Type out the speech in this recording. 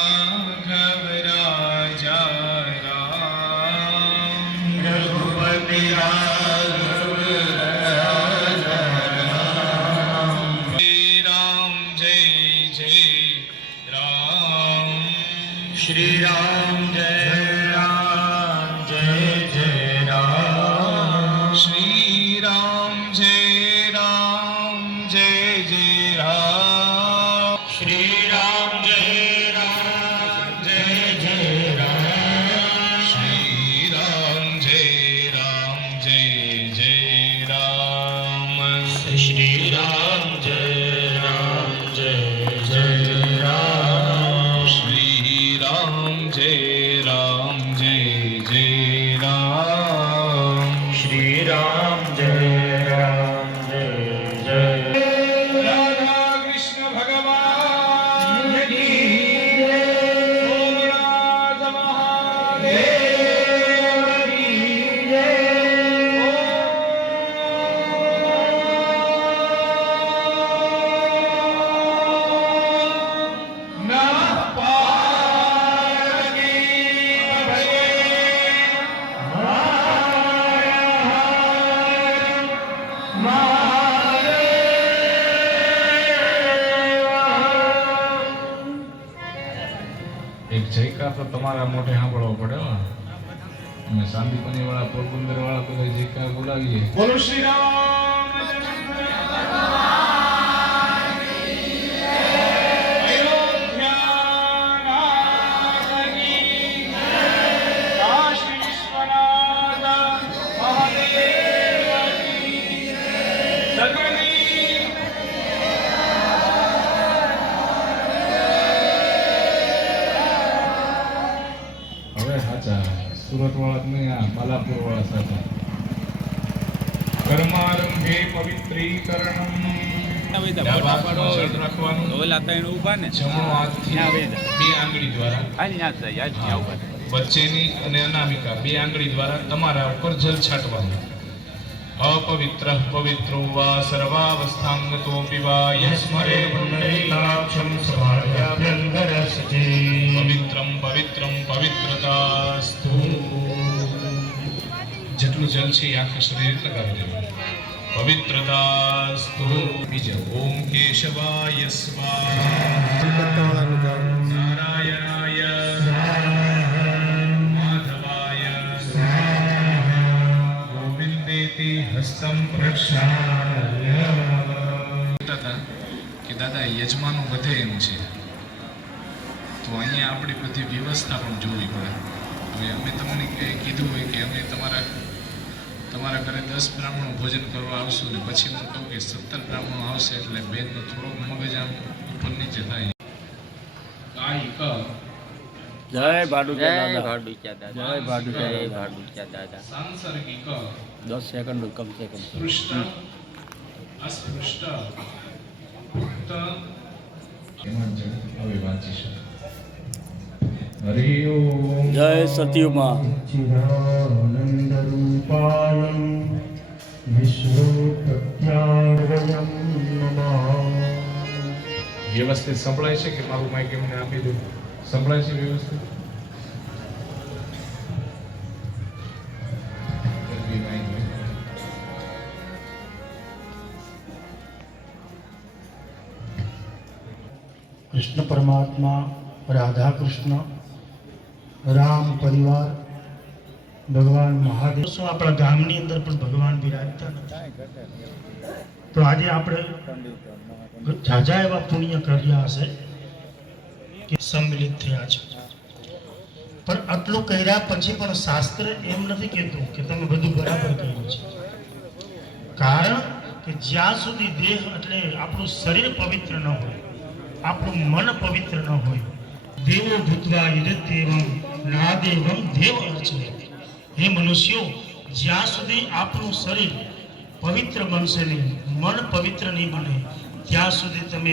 राघव राजा राम रघुपति राघव राजा राम श्री राम जय जय राम श्री राम जय राम जय जय राम श्री राम जय राम जय जय राम श्री राम जय राम जय जय राम श्री राम जय राम जय जय राम श्री राम जय राम जय जय राम श्री राम जय राम जय जय राम श्री राम जय राम जय जय राधा कृष्ण भगवान की सोमनाथ महादेव की जय नमः पार्वती पतये એક જયકાર તો તમારા મોઢે સાંભળવો પડે ને. અમે સાંદીપની વાળા પોરબંદર વાળા તો જયકાર બોલાવીએ. બોલો શ્રી રામ હવે સાચા સુરત વાળા નહીં, આ બાલાપુર વાળા સાચા. કર્મારંભે પવિત્રીકરણમ. ડાબા હાથમાં જળ રાખવાનું. જમણો હાથથી બે આંગળી દ્વારા વચ્ચેની અને અનામિકા બે આંગળી દ્વારા તમારા ઉપર જલ છાંટવાનું. અપવિત્ર પવિત્રો વા સર્વાવસ્થાંગતોપી વા યસ્મરે પુંડરીકાક્ષં સભાયાભ્યંતરસ્તે પવિત્રમ પવિત્રમ પવિત્રતાસ્તુ. જેટલું જલ છે એ આખા શરીર લગાવી દેવાનું. પવિત્રતાસ્તુ. બીજા ઓમ કેશવાય સ્વાહા નારાયણાય માધવાય ગોવિંદેતિ હસ્તમ પ્રક્ષાલ્ય. કે દાદા યજમાનો વધે એમ છે તો અહીંયા આપણી બધી વ્યવસ્થા પણ જોવી પડે. હવે અમે તમને કીધું હોય કે અમે તમારા ઘરે 10 બ્રાહ્મણો ભોજન કરવા આવશું ને પછી હું કહું કે 17 બ્રાહ્મણો આવશે એટલે બેનનો થોડોક મગજ આમ ઉપર નીચે થાય. જય ભાડુચા દાદા, જય ભાડુચા દાદા. સાંસર્ગિક 10 સેકન્ડ કમ સે કમ. સ્પૃષ્ટ અસ્પૃષ્ટ પુખ્ત એમાં જ હવે વાંચીશું. હરિ ઓમ. જય સત્યુમાં. चिदानंद रूपायं विश्वप्रत्यावयं नमः. વ્યવસ્થિત સંભળાય છે કે મારું માઇક એમને આપી દઉં? સંભળાય છે વ્યવસ્થિત? कृष्ण परमात्मा, राधा कृष्ण, राम परिवार, भगवान महादेव શું આપણા ગામની અંદર પણ ભગવાન બિરાજતા નથી. તો આજે આપણે જાજા એવા પુણ્ય કર્યા હશે કે સંમિલિત થયા છે. પણ આટલું કર્યા પછી પણ શાસ્ત્ર એમ નથી કહેતું કે તમે બધું બરાબર કર્યું છે. કારણ કે જ્યાં સુધી દેહ એટલે આપણું શરીર પવિત્ર ન હોય, આપણું મન પવિત્ર ન હોય, દેવો ભૂતવા યદેવમ નાદેવમ દેવ અર્ચે. હે મનુષ્યો, જ્યાં સુધી આપણું શરીર પવિત્ર બનશે નહીં, મન પવિત્ર નહીં બને, ત્યાં સુધી તમે